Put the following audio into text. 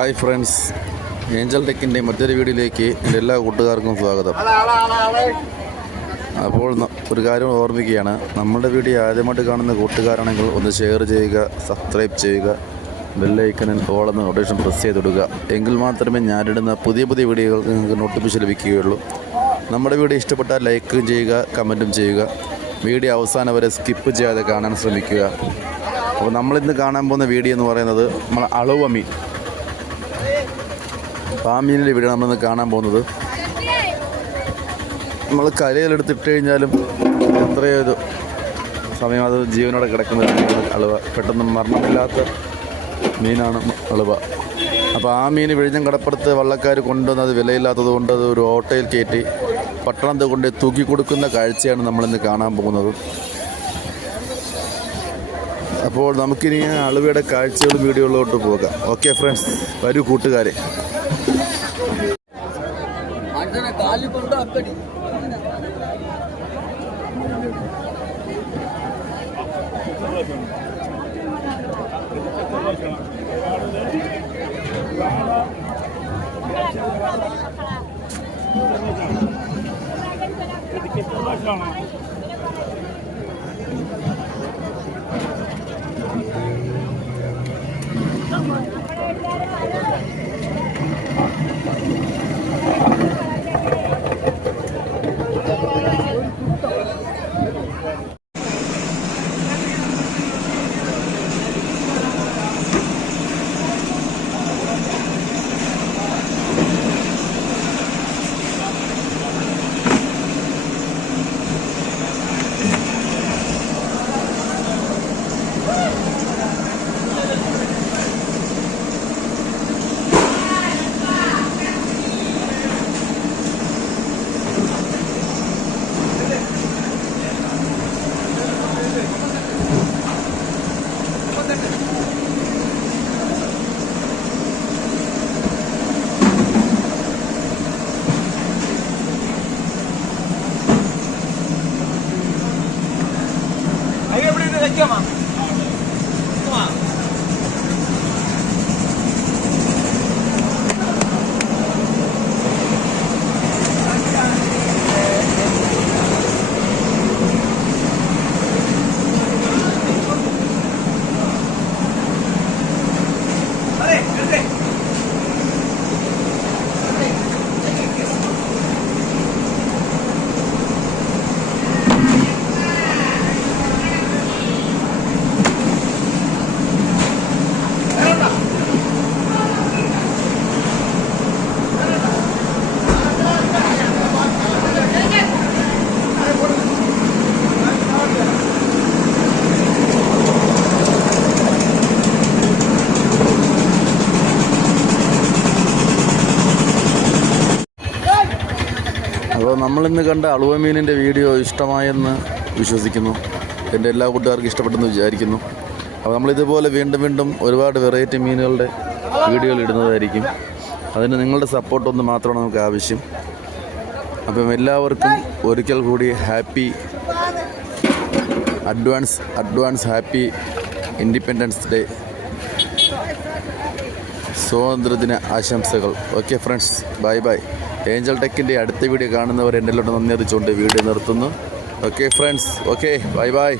Hi friends, Angel ടെക്കിൻ്റെ മറ്റൊരു വീഡിയോയിലേക്ക് എൻ്റെ എല്ലാ കൂട്ടുകാർക്കും സ്വാഗതം. അപ്പോൾ ഒരു കാര്യം ഓർമ്മിക്കുകയാണ്, നമ്മുടെ വീഡിയോ ആദ്യമായിട്ട് കാണുന്ന കൂട്ടുകാരാണെങ്കിൽ ഒന്ന് ഷെയർ ചെയ്യുക, സബ്സ്ക്രൈബ് ചെയ്യുക, ബെല്ലൈക്കണിൽ ഓൾ എന്ന നോട്ടിഫിക്കേഷൻ പ്രസ് ചെയ്തിടുക. എങ്കിൽ മാത്രമേ ഞാനിടുന്ന പുതിയ വീഡിയോകൾ നിങ്ങൾക്ക് നോട്ടിഫിക്കേഷൻ ലഭിക്കുകയുള്ളൂ. നമ്മുടെ വീഡിയോ ഇഷ്ടപ്പെട്ടാൽ ലൈക്കും ചെയ്യുക, കമൻറ്റും ചെയ്യുക. വീഡിയോ അവസാനം വരെ സ്കിപ്പ് ചെയ്യാതെ കാണാൻ ശ്രമിക്കുക. അപ്പോൾ നമ്മളിന്ന് കാണാൻ പോകുന്ന വീഡിയോ എന്ന് പറയുന്നത് നമ്മൾ അളുവ മീൻ, ആ മീനിൻ്റെ വീഡിയോ നമ്മളിന്ന് കാണാൻ പോകുന്നത്. നമ്മൾ കരയിലെടുത്തിട്ട് കഴിഞ്ഞാലും എത്രയൊരു സമയം അത് ജീവനോടെ കിടക്കുന്ന അളുവ, പെട്ടെന്ന് മരണമില്ലാത്ത മീനാണ് അളുവ. അപ്പോൾ ആ മീൻ വിഴിഞ്ഞം കടപ്പുറത്ത് വള്ളക്കാർ കൊണ്ടുവന്നത് വിലയില്ലാത്തത് കൊണ്ട് അത് ഒരു ഓട്ടയിൽ കയറ്റി പട്ടണത്തെ കൊണ്ട് തൂക്കി കൊടുക്കുന്ന കാഴ്ചയാണ് നമ്മളിന്ന് കാണാൻ പോകുന്നത്. അപ്പോൾ നമുക്കിനി അളുവയുടെ കാഴ്ചകളും വീഡിയോകളിലോട്ട് പോകാം. ഓക്കെ ഫ്രണ്ട്സ്, വരൂ കൂട്ടുകാരെ. അപ്പോൾ നമ്മളിന്ന് കണ്ട അളുവ മീനിൻ്റെ വീഡിയോ ഇഷ്ടമായെന്ന് വിശ്വസിക്കുന്നു. എൻ്റെ എല്ലാ കൂട്ടുകാർക്കും ഇഷ്ടപ്പെട്ടെന്ന് വിചാരിക്കുന്നു. അപ്പോൾ നമ്മളിതുപോലെ വീണ്ടും ഒരുപാട് വെറൈറ്റി മീനുകളുടെ വീഡിയോകൾ ഇടുന്നതായിരിക്കും. അതിന് നിങ്ങളുടെ സപ്പോർട്ടൊന്ന് മാത്രമാണ് നമുക്ക് ആവശ്യം. അപ്പം എല്ലാവർക്കും ഒരിക്കൽ കൂടി അഡ്വാൻസ് ഹാപ്പി ഇൻഡിപെൻഡൻസ് ഡേ, സ്വാതന്ത്ര്യദിന ആശംസകൾ. Okay friends, bye. ഏഞ്ചൽ ടെക്കിൻ്റെ അടുത്ത വീഡിയോ കാണുന്നവർ എന്നിലോട്ട് നന്ദി അറിയിച്ചുകൊണ്ട് വീഡിയോ നിർത്തുന്നു. Okay friends, okay, by.